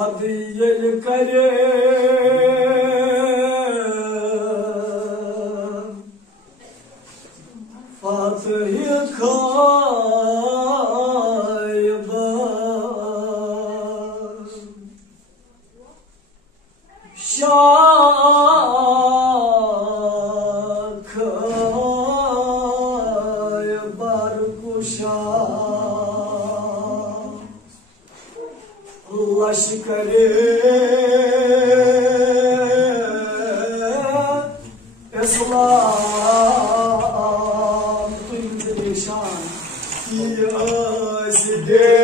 Adı yel kalem Fatih-i kaybar Şakaybar kuşak Laşıkarı Eslam Duyunca değişen Yazide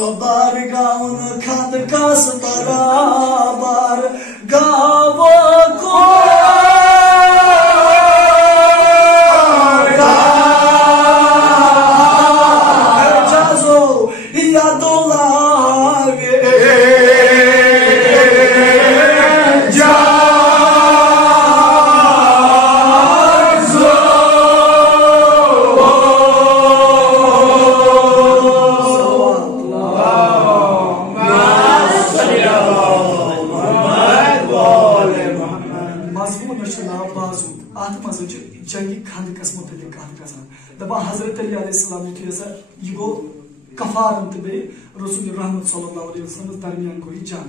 Sobar gaun khand kas barabar gav ko jazo yadolage जंगी खंद कसमत दपा हजरत अली अलैहिस्सलाम यह गो कफारन तो बे रसूल रहमत सल्लल्लाहु अलैहि वसल्लम दरमियान को जंग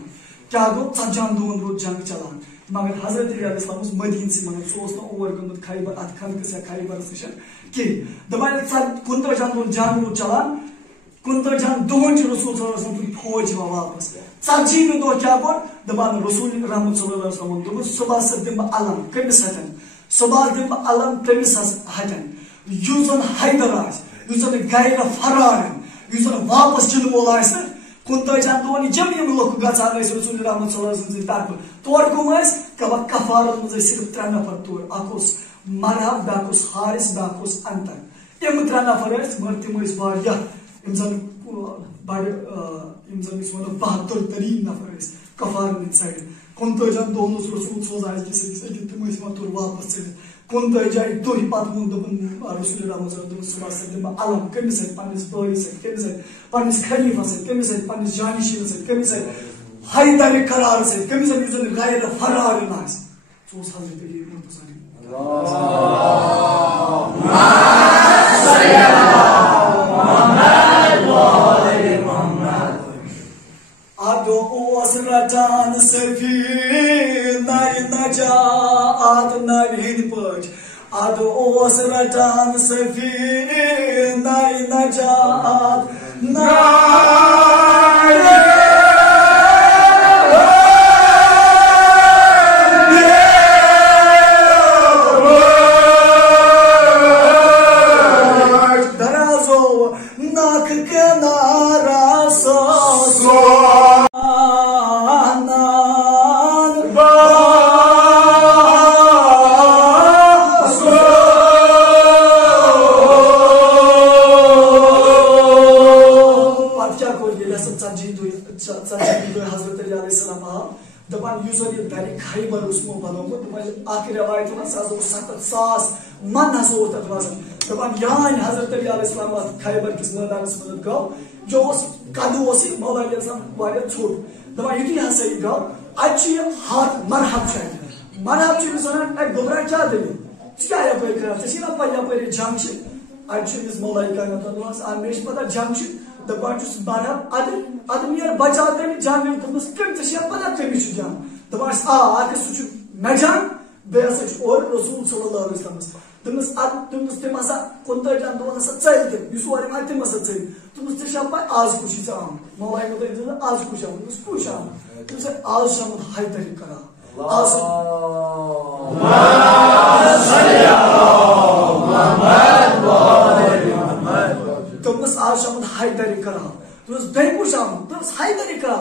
क्या गो 40 दोन रोज जंग चलान मगर हजरत अली अलैहिस्सलाम मदीन से मगर सोस न ओवर गमत खैबर अत खंद कस खैबर से कि दपा 50 दोन जंग रोज चलान 50 दोन रसूल सल्लल्लाहु अलैहि वसल्लम फौज वापस 40 दो क्या बोल दपा रसूल रहमत सल्लल्लाहु अलैहि वसल्लम दो सुबह से दिन अलम कमिस हटन सुबह दिन अलम तमिस हटन युजन हैदर युजन गैर फरार युजन वापस चुन वोल कुन दोन जमीन लोक गचान रसूल रहमत सल्लल्लाहु अलैहि वसल्लम तरफ तोर कम कबा कफारत मज सिर्फ 3 नफर तोर अकोस मरहब बाकोस हारिस बाकोस अंतर यम 3 नफर मगर तिम वारिया इम जन बड़ इम जन बहादुर तरीन नफर कफारत साइड कुन दोन रसूल सोजान तिम तुर वापस चल कुन जाए दुह पत वो रसूल रहमत सुबह दिन अलम कमिस पन्निस बॉयस कमिस पन्निस खलीफा कमिस पन्निस जानिशीन कमिस हैदर करार कमिस युजन गैर फरार नास सोस हजरत Ali Ado osratan sefina najaat navin poj Ado osratan sefina najaat darazo nak kenara so हजरत अली अलैहिस्सलाम दपान युजन ये दारी खैबर उसमो बनोमो दपान आखिर रवायत में 700 मन हसो तक वजन दपान यान हजरत अली अलैहिस्सलाम खैबर किस मैदान में गो जो उस कदू ओसी मौला अली अलैहिस्सलाम वाले छोड़ दपान युति हसे गो अच्छी हाथ मरहब छ मिसना एक गोबरा क्या दे क्या है पे करा तसीना पल्ला पे जंग छ अच्छी मिस मौला का न तो आमेश पता जंग छ दपान जुस मरहब अदमियर बचा कर जान तुमस कम तशिया पता कमी छ जान दपान आके सुच मजान बेस और रसूल सल्लल्लाहु अलैहि वसल्लम तुमस तमसा कोंता जान दोन सच्चाई युस वारे माते मसच्चाई तुमस तशिया पा आज खुशी चा मौला को तो आज खुशी तुमस खुशा तुमसे आज शम हाय तरी करा आज तुमस आज शम हाय तरी करा तुमस बेकुशाम तुमस हाय तरी करा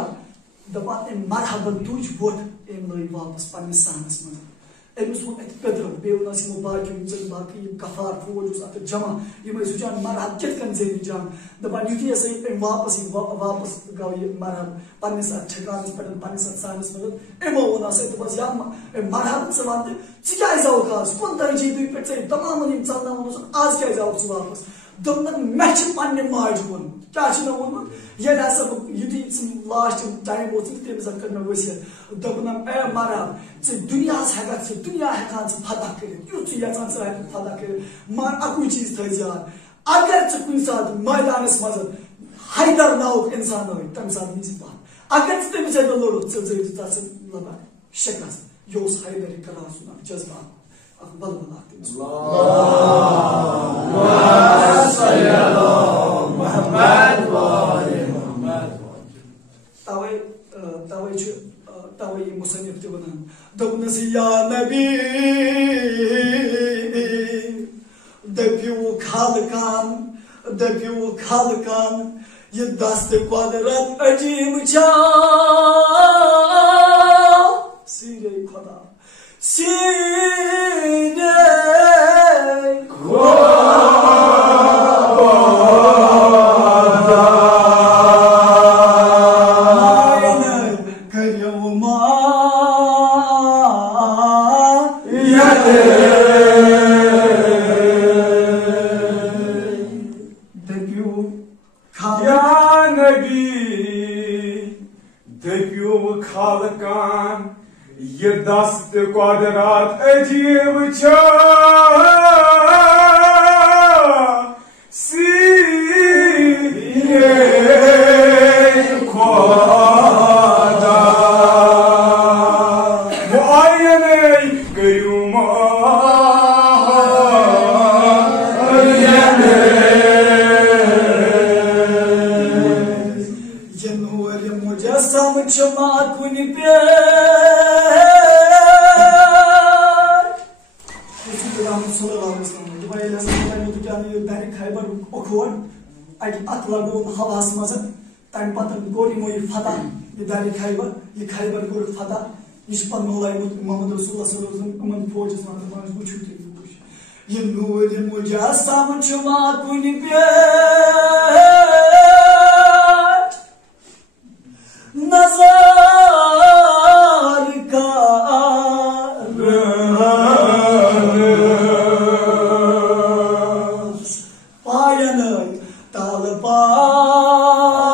दपान मरहबन तुझ वोट एम लई वापस पन्ने सानस मन एमिस वो कदर बेवना सिमो बाकी जन बाकी कफार फौज उस अत जमा ये मैं सुजान मरहब कित कन जे जान दपान युति ऐसे वापस गाव ये मरहब पन्ने साथ ठिकान पर पन्ने साथ सानस मन एमो वना से बस या मरहब सवात चिका जाओ का कौन तरह जी दुई पे तमाम निम चलना वो आज क्या जाओ वापस दमन मैच पन्ने माज कोन क्या छ न वो ये ऐसा युति लास्ट टाइम वो ते बस करना वैसे दबना ए मरहब से दुनिया से दुनिया हेकान से फदा करे युति या चांस है फदा करे मार अकु चीज थ जान अगर च कुन साथ मैदानस मज हैदर नाउ इंसान हो तम साथ नहीं बात अगर ते से लोड से से लबा शकस योस हैदर करा सुना जज्बा अकबल बनाते अल्लाह सल्ली अला मुहम्मद व आले मुहम्मद तवे मुसन्निफ ते वनान दबनस या नबी दपियो खालकान ये दस्त क्वादरत अजीब चा सीरे खुदा सीरे ये दस्त क्वादरात अजीब चा सीरे ख्वादा मुआयने कयूमा ये नूर मुजस्सम चमा कुन पे हवास मज तम पे गो यमो यह फतह यह दार खैबर यह खैबर कोर फतह यह पे मौलायमुत मोहम्मद रसूलुल्लाह फौजस वो यह नूर मुजस्सम चमा कुन पे नज़र का पायन ताल पायन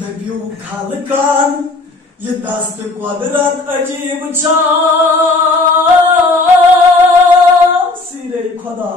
दबियो खालकान ये दस्त क्वादरत अजीब चा सीरे खुदा